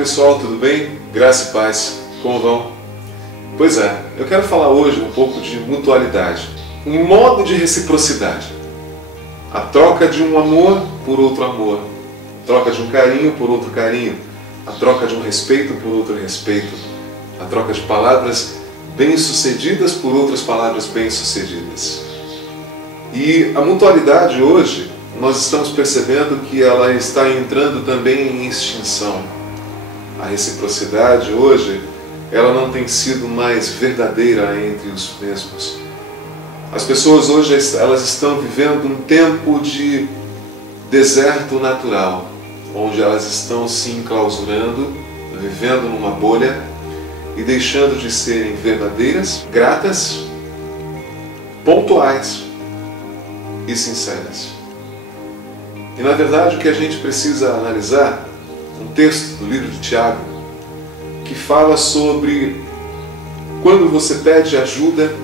pessoal, tudo bem? Graça e paz, como vão? Pois é, eu quero falar hoje um pouco de mutualidade, um modo de reciprocidade. A troca de um amor por outro amor, a troca de um carinho por outro carinho, a troca de um respeito por outro respeito, a troca de palavras bem-sucedidas por outras palavras bem-sucedidas. E a mutualidade hoje, nós estamos percebendo que ela está entrando também em extinção. A reciprocidade hoje, ela não tem sido mais verdadeira entre os mesmos. As pessoas hoje, elas estão vivendo um tempo de deserto natural, onde elas estão se enclausurando, vivendo numa bolha e deixando de serem verdadeiras, gratas, pontuais e sinceras. E na verdade o que a gente precisa analisar, um texto do livro de Tiago, que fala sobre quando você pede ajuda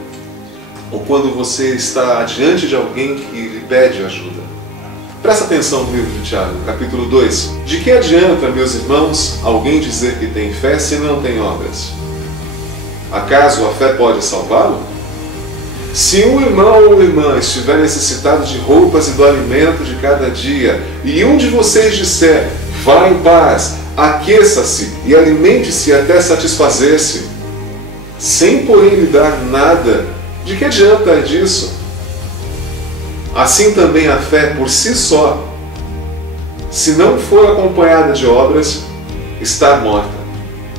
ou quando você está diante de alguém que lhe pede ajuda. Presta atenção no livro de Tiago, capítulo 2. De que adianta, meus irmãos, alguém dizer que tem fé se não tem obras? Acaso a fé pode salvá-lo? Se um irmão ou irmã estiver necessitado de roupas e do alimento de cada dia, e um de vocês disser, vá em paz, aqueça-se e alimente-se até satisfazer-se, sem porém lhe dar nada, de que adianta disso? Assim também a fé por si só, se não for acompanhada de obras, está morta.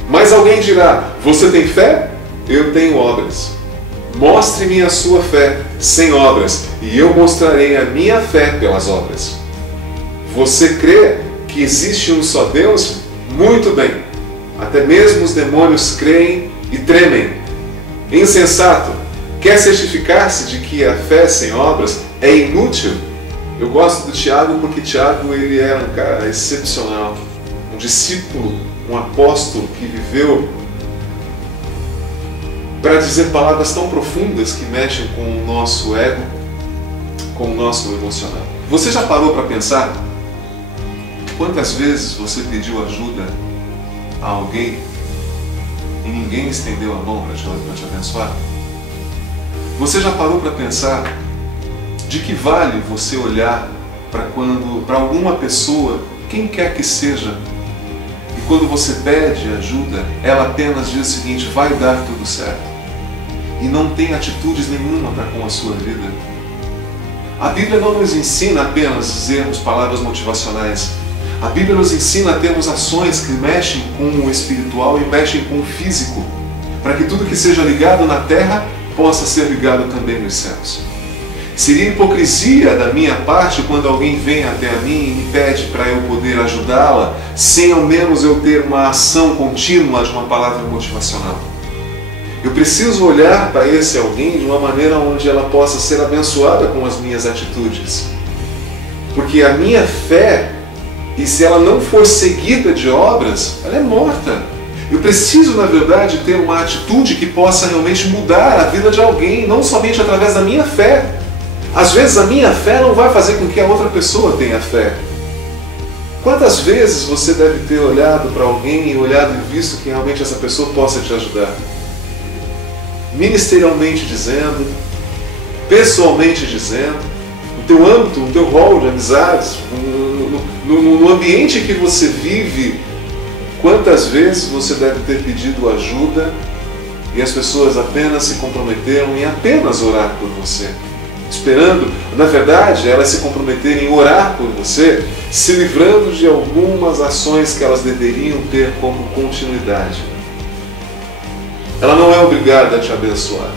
Mas alguém dirá, você tem fé? Eu tenho obras. Mostre-me a sua fé sem obras, e eu mostrarei a minha fé pelas obras. Você crê que existe um só Deus? Muito bem. Até mesmo os demônios creem e tremem. Insensato, quer certificar-se de que a fé sem obras é inútil? Eu gosto do Tiago porque Tiago ele era um cara excepcional, um discípulo, um apóstolo que viveu para dizer palavras tão profundas que mexem com o nosso ego, com o nosso emocional. Você já parou para pensar quantas vezes você pediu ajuda a alguém e ninguém estendeu a mão para te abençoar? Você já parou para pensar de que vale você olhar para alguma pessoa, quem quer que seja, e quando você pede ajuda, ela apenas diz o seguinte, vai dar tudo certo, e não tem atitudes nenhuma para com a sua vida? A Bíblia não nos ensina apenas a dizermos palavras motivacionais. A Bíblia nos ensina a termos ações que mexem com o espiritual e mexem com o físico, para que tudo que seja ligado na terra possa ser ligado também nos céus. Seria hipocrisia da minha parte quando alguém vem até a mim e me pede para eu poder ajudá-la, sem ao menos eu ter uma ação contínua de uma palavra motivacional. Eu preciso olhar para esse alguém de uma maneira onde ela possa ser abençoada com as minhas atitudes. Porque a minha fé, e se ela não for seguida de obras, ela é morta. Eu preciso, na verdade, ter uma atitude que possa realmente mudar a vida de alguém, não somente através da minha fé. Às vezes a minha fé não vai fazer com que a outra pessoa tenha fé. Quantas vezes você deve ter olhado para alguém e olhado e visto que realmente essa pessoa possa te ajudar? Ministerialmente dizendo, pessoalmente dizendo, no teu âmbito, no teu rol de amizades, no ambiente que você vive, quantas vezes você deve ter pedido ajuda e as pessoas apenas se comprometeram em apenas orar por você? Esperando, na verdade, elas se comprometerem em orar por você, se livrando de algumas ações que elas deveriam ter como continuidade. Ela não é obrigada a te abençoar,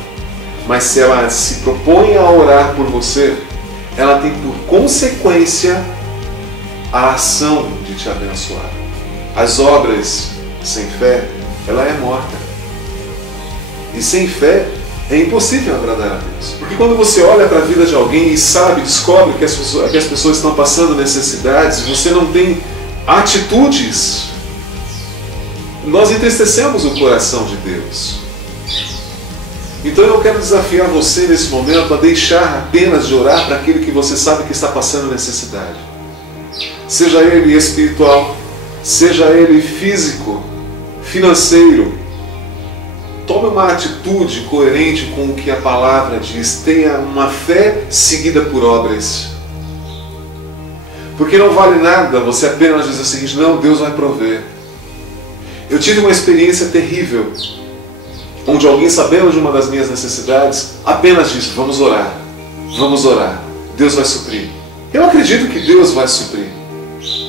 mas se ela se propõe a orar por você, ela tem por consequência a ação de te abençoar. As obras sem fé, ela é morta. E sem fé, é impossível agradar a Deus. Porque quando você olha para a vida de alguém e sabe, descobre que as pessoas estão passando necessidades, você não tem atitudes, nós entristecemos o coração de Deus. Então eu quero desafiar você nesse momento a deixar apenas de orar para aquele que você sabe que está passando necessidade. Seja ele espiritual, seja ele físico, financeiro, tome uma atitude coerente com o que a palavra diz. Tenha uma fé seguida por obras. Porque não vale nada você apenas dizer o seguinte: não, Deus vai prover. Eu tive uma experiência terrível, onde alguém, sabendo de uma das minhas necessidades, apenas disse: vamos orar, Deus vai suprir. Eu acredito que Deus vai suprir.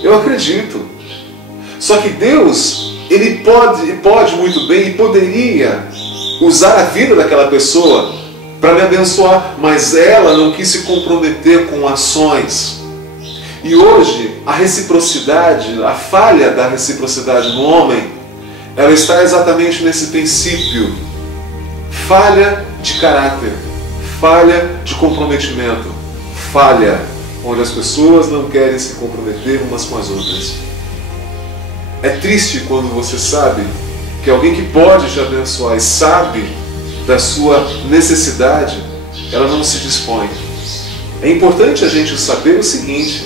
Eu acredito. Só que Deus, Ele pode muito bem e poderia usar a vida daquela pessoa para me abençoar, mas ela não quis se comprometer com ações. E hoje, a reciprocidade, a falha da reciprocidade no homem, ela está exatamente nesse princípio: falha de caráter, falha de comprometimento, falha onde as pessoas não querem se comprometer umas com as outras. É triste quando você sabe que alguém que pode te abençoar e sabe da sua necessidade, ela não se dispõe. É importante a gente saber o seguinte: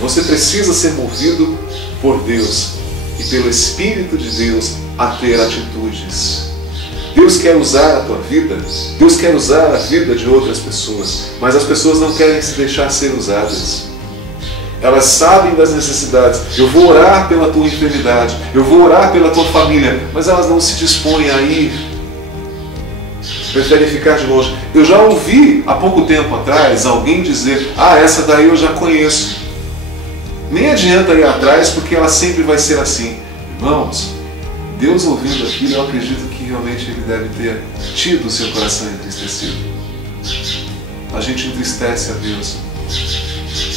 você precisa ser movido por Deus e pelo Espírito de Deus a ter atitudes. Deus quer usar a tua vida, Deus quer usar a vida de outras pessoas, mas as pessoas não querem se deixar ser usadas. Elas sabem das necessidades. Eu vou orar pela tua enfermidade, eu vou orar pela tua família, mas elas não se dispõem a ir. Preferem ficar de longe. Eu já ouvi há pouco tempo atrás alguém dizer: ah, essa daí eu já conheço. Nem adianta ir atrás, porque ela sempre vai ser assim. Irmãos, Deus ouvindo aquilo, eu acredito que realmente Ele deve ter tido o seu coração entristecido. A gente entristece a Deus.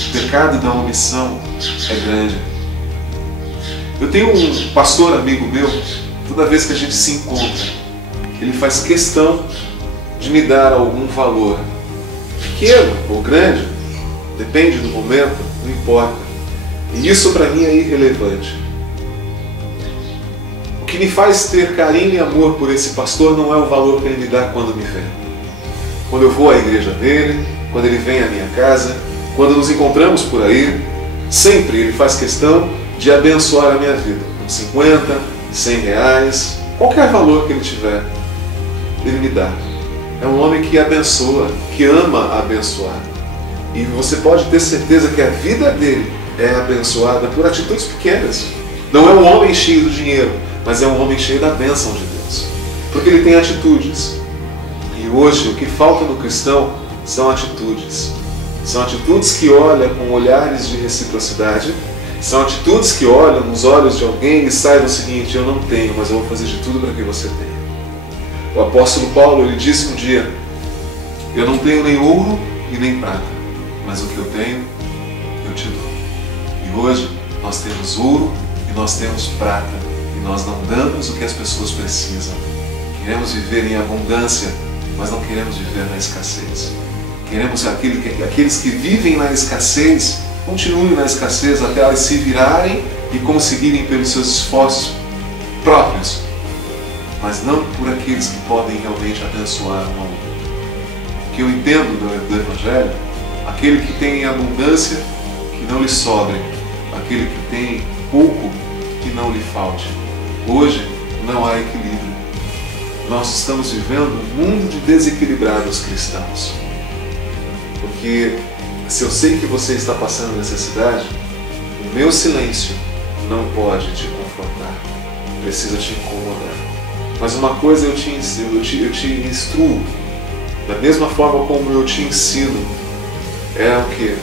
O pecado da omissão é grande. Eu tenho um pastor amigo meu, toda vez que a gente se encontra, ele faz questão de me dar algum valor. Pequeno ou grande, depende do momento, não importa. E isso para mim é irrelevante. O que me faz ter carinho e amor por esse pastor não é o valor que ele me dá quando me vê. Quando eu vou à igreja dele, quando ele vem à minha casa, quando nos encontramos por aí, sempre ele faz questão de abençoar a minha vida. Com 50, 100 reais, qualquer valor que ele tiver, ele me dá. É um homem que abençoa, que ama abençoar. E você pode ter certeza que a vida dele é abençoada por atitudes pequenas. Não é um homem cheio de dinheiro, mas é um homem cheio da bênção de Deus. Porque ele tem atitudes. E hoje o que falta no cristão são atitudes. São atitudes que olham com olhares de reciprocidade. São atitudes que olham nos olhos de alguém e saibam o seguinte: eu não tenho, mas eu vou fazer de tudo para que você tenha. O apóstolo Paulo, ele disse um dia: eu não tenho nem ouro e nem prata, mas o que eu tenho, eu te dou. E hoje nós temos ouro e nós temos prata, e nós não damos o que as pessoas precisam. Queremos viver em abundância, mas não queremos viver na escassez. Queremos que aqueles que vivem na escassez continuem na escassez até elas se virarem e conseguirem pelos seus esforços próprios, mas não por aqueles que podem realmente abençoar um ao outro. O que eu entendo do Evangelho: aquele que tem abundância, que não lhe sobre, aquele que tem pouco, que não lhe falte. Hoje não há equilíbrio. Nós estamos vivendo um mundo de desequilibrados cristãos. Porque se eu sei que você está passando necessidade, o meu silêncio não pode te confortar, precisa te incomodar. Mas uma coisa eu te ensino, eu te instruo, da mesma forma como eu te ensino, é o que?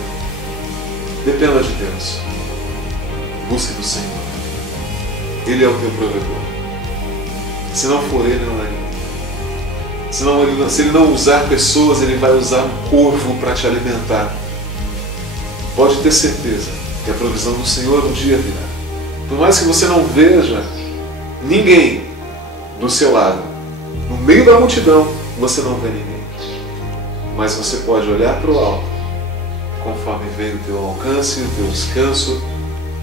Dependa de Deus. Busque do Senhor. Ele é o teu provedor. Se não for Ele, não é Ele. Se Ele não usar pessoas, Ele vai usar um corvo para te alimentar. Pode ter certeza que a provisão do Senhor um dia virá. Por mais que você não veja ninguém do seu lado, no meio da multidão, você não vê ninguém. Mas você pode olhar para o alto, conforme vem o teu alcance, o teu descanso,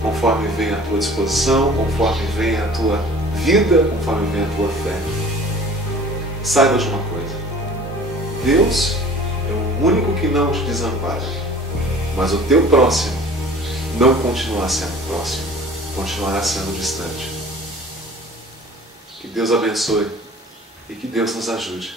conforme vem a tua disposição, conforme vem a tua vida, conforme vem a tua fé. Saiba de uma coisa: Deus é o único que não te desampara, mas o teu próximo não continua sendo próximo. continuará sendo distante. Que Deus abençoe e que Deus nos ajude.